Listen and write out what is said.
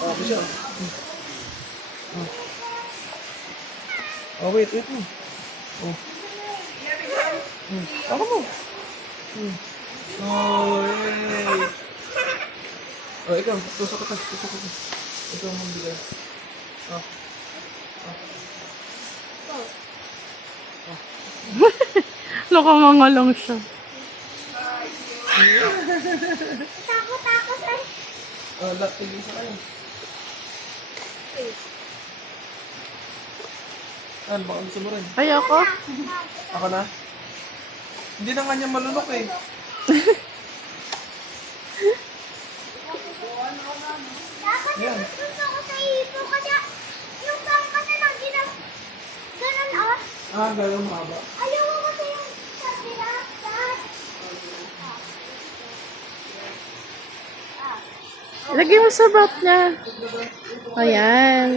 Oh, bisa. Oh, wait mo. Oh. Ako mo. Oh, yay. Oh, ikaw. Tusok ka. Ikaw ang bigay. Oh. Nakamangalong siya. Takot eh. Oh, tigil sa kayo. Baka gusto mo rin. Ay, ako? Ako na? Hindi na nga niya malunok eh. Dapat Yan. gusto ko sa ipo kasi yung bang kasi nang ganun Gano'ng mahaba. Ayaw ko kasi yung sa pinaktas. Lagay mo sa bat niya. Ayan.